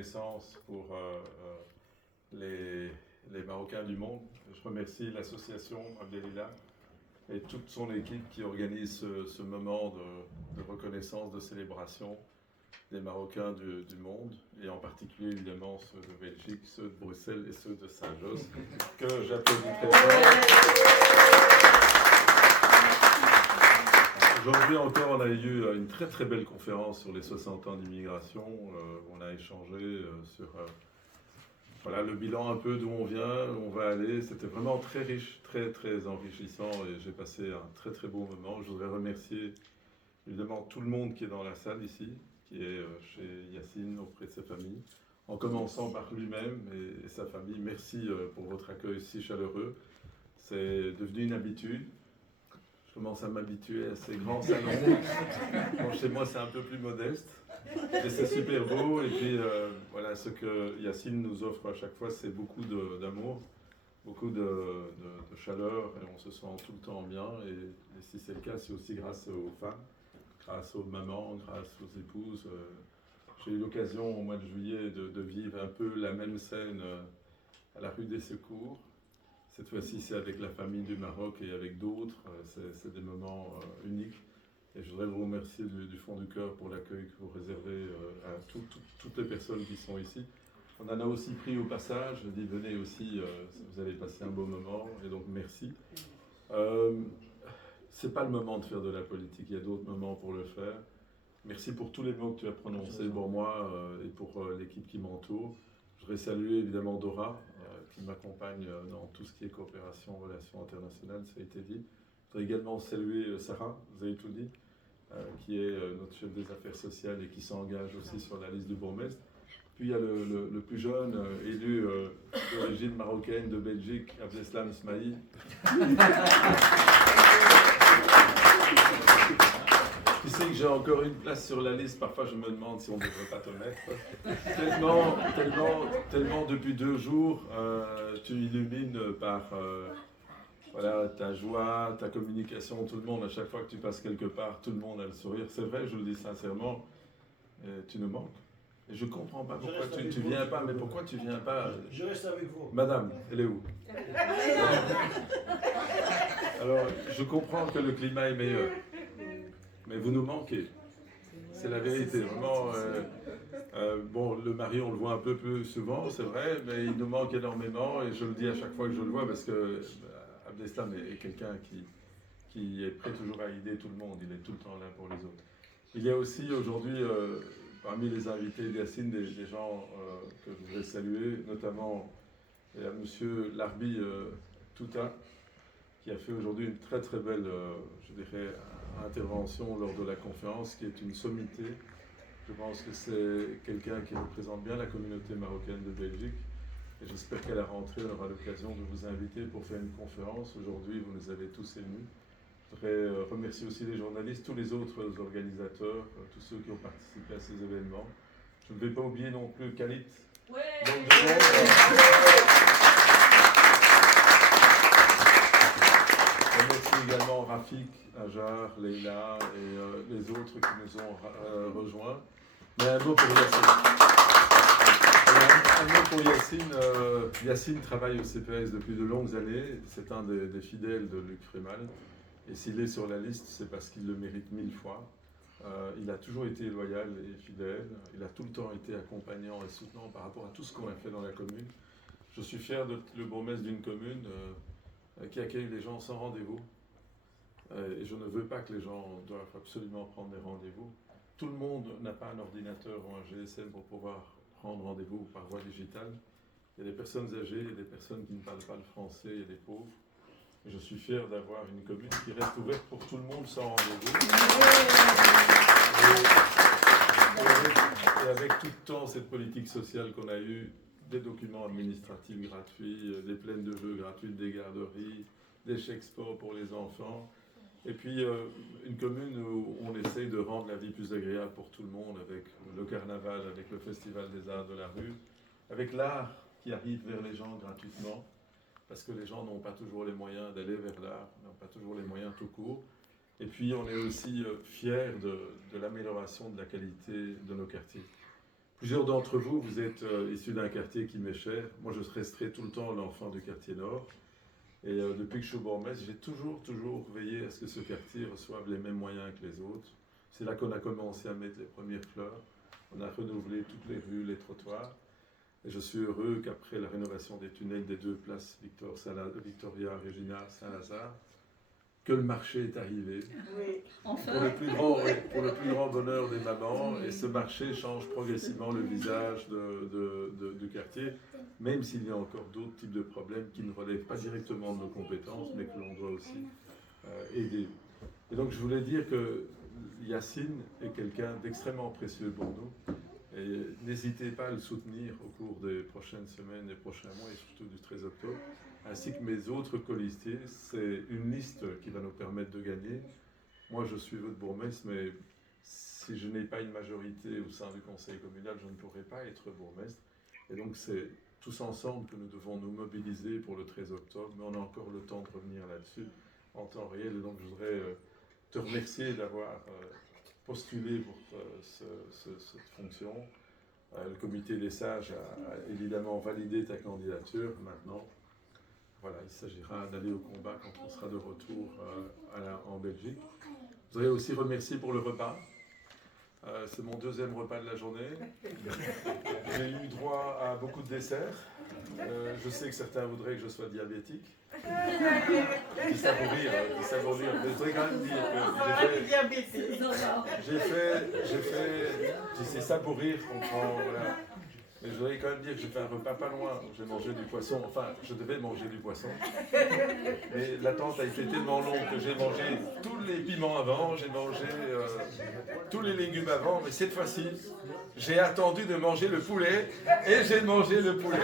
reconnaissance pour les Marocains du monde. Je remercie l'association Abdelila et toute son équipe qui organise ce moment de reconnaissance, de célébration des Marocains du monde, et en particulier évidemment ceux de Belgique, ceux de Bruxelles et ceux de Saint-Josse, que j'applaudis très fort. Aujourd'hui encore, on a eu une très très belle conférence sur les 60 ans d'immigration. On a échangé sur voilà, le bilan un peu d'où on vient, où on va aller. C'était vraiment très riche, très très enrichissant, et j'ai passé un très très beau moment. Je voudrais remercier évidemment tout le monde qui est dans la salle ici, qui est chez Yacine auprès de sa famille, en commençant par lui-même et sa famille. Merci pour votre accueil si chaleureux. C'est devenu une habitude. Je commence à m'habituer à ces grands salons. Bon, chez moi, c'est un peu plus modeste, mais c'est super beau. Et puis, voilà, ce que Yacine nous offre à chaque fois, c'est beaucoup d'amour, beaucoup de chaleur, et on se sent tout le temps bien. Et si c'est le cas, c'est aussi grâce aux femmes, grâce aux mamans, grâce aux épouses. J'ai eu l'occasion au mois de juillet de vivre un peu la même scène à la rue des Secours. Cette fois-ci, c'est avec la famille du Maroc et avec d'autres. C'est des moments uniques. Et je voudrais vous remercier du fond du cœur pour l'accueil que vous réservez à toutes les personnes qui sont ici. On en a aussi pris au passage. Je dis, venez aussi, vous allez passer un beau moment. Et donc, merci. C'est pas le moment de faire de la politique. Il y a d'autres moments pour le faire. Merci pour tous les mots que tu as prononcés pour moi et pour l'équipe qui m'entoure. Je voudrais saluer évidemment Dora, qui m'accompagne dans tout ce qui est coopération, relations internationales, ça a été dit. Je voudrais également saluer Sarah, vous avez tout dit, qui est notre chef des affaires sociales et qui s'engage aussi sur la liste du bourgmestre. Puis il y a le plus jeune élu d'origine marocaine de Belgique, Abdeslam Ismaïl. Tu sais que j'ai encore une place sur la liste, parfois je me demande si on ne devrait pas te mettre. Tellement depuis 2 jours, tu illumines par voilà, ta joie, ta communication, tout le monde, à chaque fois que tu passes quelque part, tout le monde a le sourire. C'est vrai, je le dis sincèrement, tu nous manques. Et je ne comprends pas pourquoi tu ne viens pas, mais pourquoi tu ne viens pas. Je reste avec vous. Madame, elle est où? Alors, je comprends que le climat est meilleur. Mais vous nous manquez, c'est la vérité. Vraiment, bon, le mari, on le voit un peu plus souvent, c'est vrai, mais il nous manque énormément, et je le dis à chaque fois que je le vois, parce que Abdeslam est quelqu'un qui est prêt toujours à aider tout le monde, il est tout le temps là pour les autres. Il y a aussi aujourd'hui, parmi les invités d'Yacine, des gens que je voudrais saluer, notamment il y a monsieur Larbi Touta, qui a fait aujourd'hui une très très belle, je dirais, intervention lors de la conférence, qui est une sommité. Je pense que c'est quelqu'un qui représente bien la communauté marocaine de Belgique, et j'espère qu'à la rentrée, on aura l'occasion de vous inviter pour faire une conférence. Aujourd'hui, vous nous avez tous émus. Je voudrais remercier aussi les journalistes, tous les autres organisateurs, tous ceux qui ont participé à ces événements. Je ne vais pas oublier non plus Khalid. Ouais. Remercie également Rafik, Ajar, Leïla et les autres qui nous ont rejoints. Mais un mot pour Yacine. Un mot pour Yacine. Yacine travaille au CPS depuis de longues années. C'est un des fidèles de Luc Frémal. Et s'il est sur la liste, c'est parce qu'il le mérite 1000 fois. Il a toujours été loyal et fidèle. Il a tout le temps été accompagnant et soutenant par rapport à tout ce qu'on a fait dans la commune. Je suis fier d'être le bourgmestre d'une commune qui accueille les gens sans rendez-vous. Et je ne veux pas que les gens doivent absolument prendre des rendez-vous. Tout le monde n'a pas un ordinateur ou un GSM pour pouvoir prendre rendez-vous par voie digitale. Il y a des personnes âgées, il y a des personnes qui ne parlent pas le français, il y a des pauvres. Et je suis fier d'avoir une commune qui reste ouverte pour tout le monde sans rendez-vous. Et avec tout le temps cette politique sociale qu'on a eue, des documents administratifs gratuits, des plaines de jeux gratuites, des garderies, des chèques sport pour les enfants. Et puis une commune où on essaye de rendre la vie plus agréable pour tout le monde, avec le carnaval, avec le festival des arts de la rue, avec l'art qui arrive vers les gens gratuitement, parce que les gens n'ont pas toujours les moyens d'aller vers l'art, n'ont pas toujours les moyens tout court. Et puis on est aussi fiers de l'amélioration de la qualité de nos quartiers. Plusieurs d'entre vous, vous êtes issus d'un quartier qui m'est cher. Moi, je resterai tout le temps l'enfant du quartier Nord. Et depuis que je suis bourgmestre, j'ai toujours veillé à ce que ce quartier reçoive les mêmes moyens que les autres. C'est là qu'on a commencé à mettre les premières fleurs. On a renouvelé toutes les rues, les trottoirs. Et je suis heureux qu'après la rénovation des tunnels des 2 places Victoria, Regina, Saint-Lazare, que le marché est arrivé. Oui. Enfin. Pour le plus grand bonheur des mamans. Et ce marché change progressivement le visage du quartier, même s'il y a encore d'autres types de problèmes qui ne relèvent pas directement de nos compétences, mais que l'on doit aussi aider. Et donc je voulais dire que Yacine est quelqu'un d'extrêmement précieux pour nous. Et n'hésitez pas à le soutenir au cours des prochaines semaines, des prochains mois et surtout du 13 octobre, ainsi que mes autres colistiers. C'est une liste qui va nous permettre de gagner. Moi, je suis votre bourgmestre, mais si je n'ai pas une majorité au sein du conseil communal, je ne pourrai pas être bourgmestre. Et donc, c'est tous ensemble que nous devons nous mobiliser pour le 13 octobre, mais on a encore le temps de revenir là-dessus en temps réel. Et donc, je voudrais te remercier d'avoir postulé pour cette fonction. Le comité des sages a évidemment validé ta candidature. Maintenant, voilà, il s'agira d'aller au combat quand on sera de retour en Belgique. Je voudrais aussi remercier pour le repas. C'est mon 2e repas de la journée. J'ai eu droit à beaucoup de desserts. Je sais que certains voudraient que je sois diabétique. Qui savent rire. Mais je voudrais quand même dire que j'ai ça pour rire, comprends, voilà. Mais je voudrais quand même dire que j'ai fait un repas pas loin. J'ai mangé du poisson, enfin, je devais manger du poisson. Mais l'attente a été tellement longue que j'ai mangé tous les piments avant, j'ai mangé tous les légumes avant, mais cette fois-ci, j'ai attendu de manger le poulet et j'ai mangé le poulet.